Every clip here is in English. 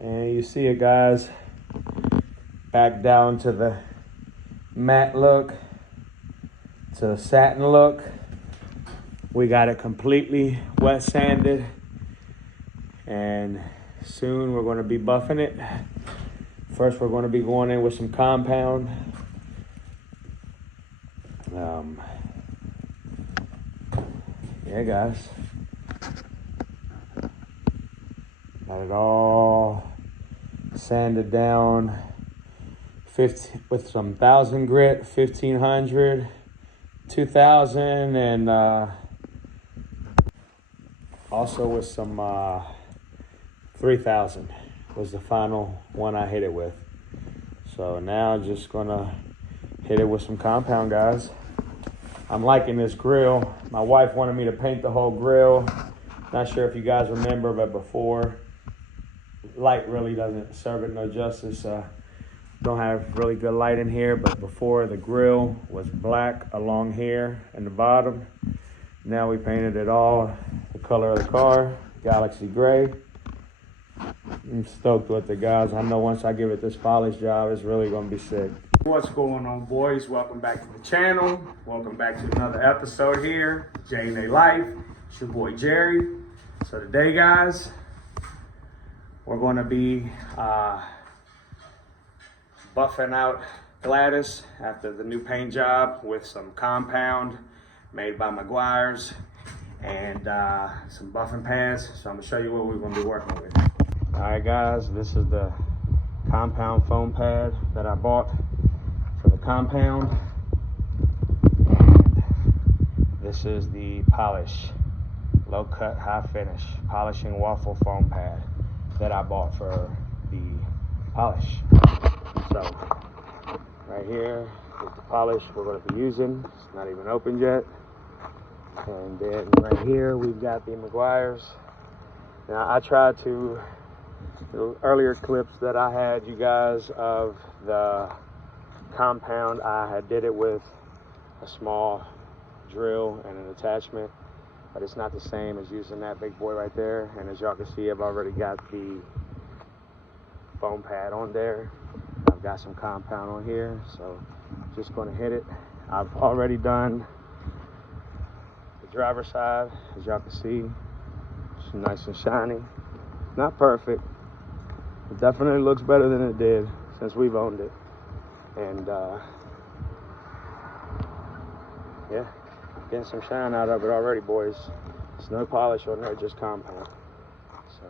And you see it, guys, back down to the matte look, to the satin look. We got it completely wet sanded, and soon we're going to be buffing it. First, we're going to be going in with some compound. Yeah, guys. Got it all sanded down 50, with some 1000 grit, 1500, 2000, and also with some 3000 was the final one I hit it with. So now just gonna hit it with some compound, guys. I'm liking this grill. My wife wanted me to paint the whole grill. Not sure if you guys remember, but before, light really doesn't serve it no justice. Don't have really good light in here, but before the grill was black along here in the bottom. Now we painted it all the color of the car, Galaxy Gray. I'm stoked with it, guys. I know once I give it this polish job, it's really gonna be sick. What's going on, boys? Welcome back to the channel. Welcome back to another episode here, J&A Life. It's your boy Jerry. So today, guys, we're gonna be buffing out Gladys after the new paint job with some compound made by Meguiar's and some buffing pads. So I'm gonna show you what we're gonna be working with. All right, guys, this is the compound foam pad that I bought for the compound. And this is the polish, low cut, high finish, polishing waffle foam pad that I bought for the polish. So right here is the polish we're going to be using. It's not even opened yet. And then right here we've got the Meguiar's. Now I tried to, the earlier clips that I had you guys of the compound, I had did it with a small drill and an attachment, but it's not the same as using that big boy right there. And as y'all can see, I've already got the foam pad on there. I've got some compound on here, so just going to hit it. I've already done the driver's side, as y'all can see. It's nice and shiny. Not perfect. It definitely looks better than it did since we've owned it. And yeah, getting some shine out of it already, boys. It's no polish on there, just compound. So.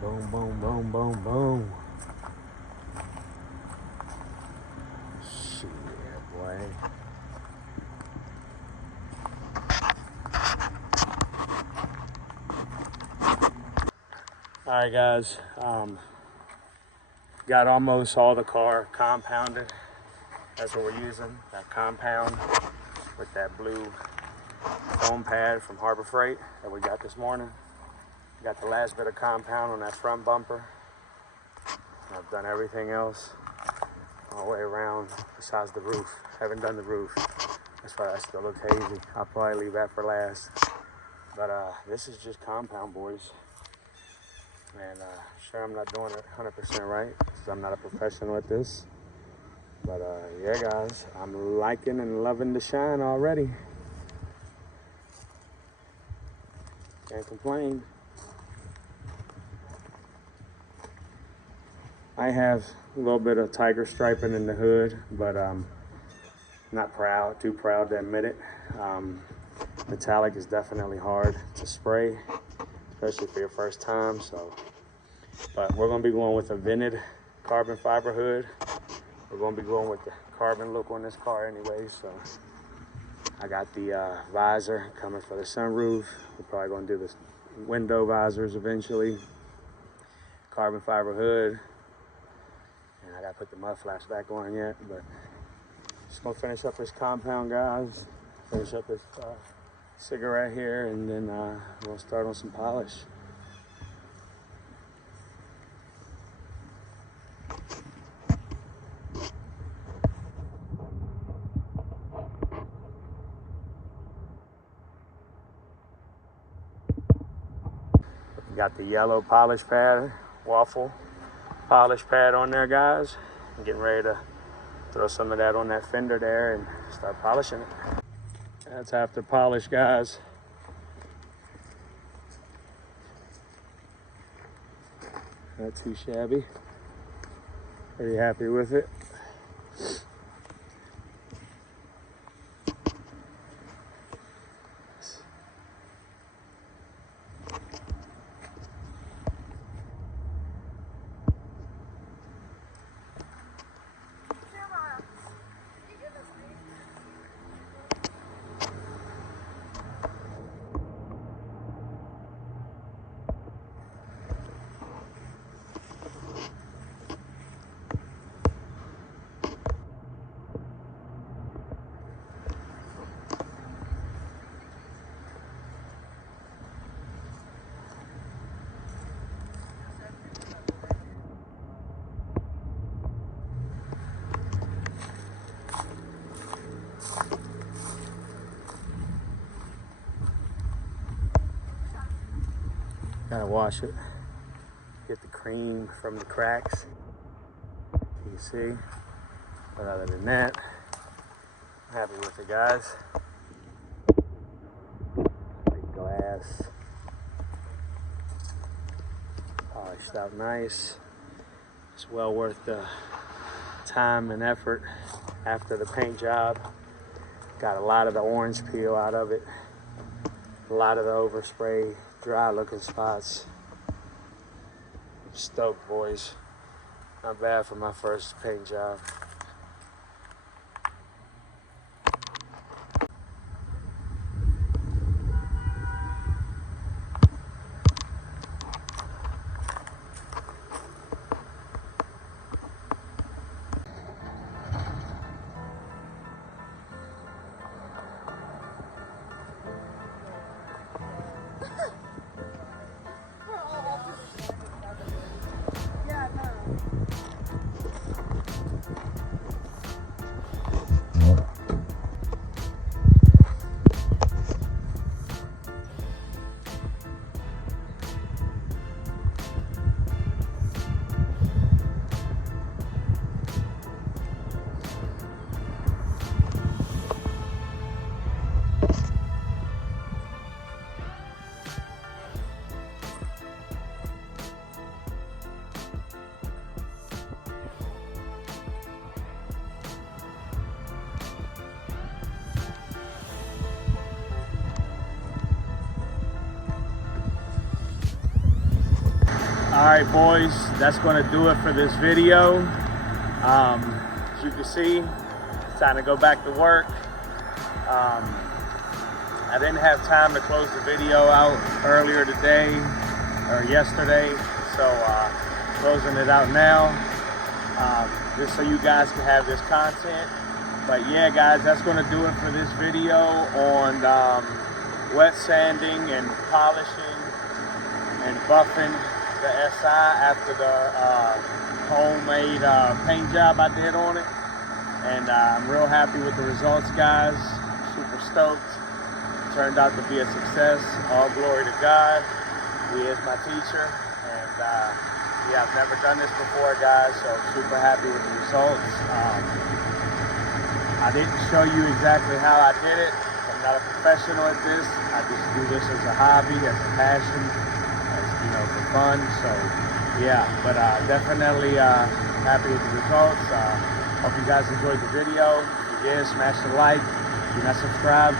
Boom, boom, boom, boom, boom. Shit, boy. All right, guys. Got almost all the car compounded. That's what we're using, that compound with that blue foam pad from Harbor Freight that we got this morning. Got the last bit of compound on that front bumper. I've done everything else all the way around besides the roof. Haven't done the roof. That's why that still looks hazy. I'll probably leave that for last. But this is just compound, boys. And sure, I'm not doing it 100% right because I'm not a professional at this. But yeah, guys, I'm liking and loving the shine already. Can't complain. I have a little bit of tiger striping in the hood, but not too proud to admit it. Metallic is definitely hard to spray, especially for your first time. So, but we're gonna be going with a vented carbon fiber hood. We're gonna be going with the carbon look on this car anyway. So I got the visor coming for the sunroof. We're probably gonna do the window visors eventually. Carbon fiber hood. And I gotta put the mud flaps back on yet, but just gonna finish up this compound, guys. Finish up this cigarette here, and then we'll start on some polish. Got the yellow polish pad, waffle polish pad on there, guys. I'm getting ready to throw some of that on that fender there and start polishing it. That's after polish, guys. Not too shabby. Pretty happy with it. Gotta wash it, get the cream from the cracks, you can see. But other than that, I'm happy with it, guys. Big glass, polished out nice. It's well worth the time and effort after the paint job. Got a lot of the orange peel out of it, a lot of the overspray dry looking spots. I'm stoked, boys. Not bad for my first paint job. All right, boys, that's gonna do it for this video. As you can see, it's time to go back to work. I didn't have time to close the video out earlier today or yesterday, so closing it out now, just so you guys can have this content. But yeah, guys, that's gonna do it for this video on wet sanding and polishing and buffing the SI after the homemade paint job I did on it. And I'm real happy with the results, guys. Super stoked. Turned out to be a success. All glory to God. He is my teacher. And yeah, I've never done this before, guys, so super happy with the results. I didn't show you exactly how I did it. I'm not a professional at this. I just do this as a hobby, as a passion, as, you know, for fun. So yeah, but definitely happy with the results. Hope you guys enjoyed the video. If you did, smash the like. If you're not subscribed,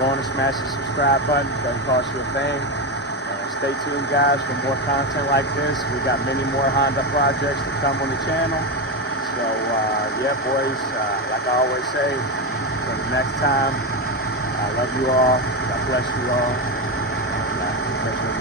go on and smash the subscribe button. Doesn't cost you a thing. And stay tuned, guys, for more content like this. We got many more Honda projects to come on the channel. So, yeah, boys, like I always say, until the next time, I love you all. God bless you all. And,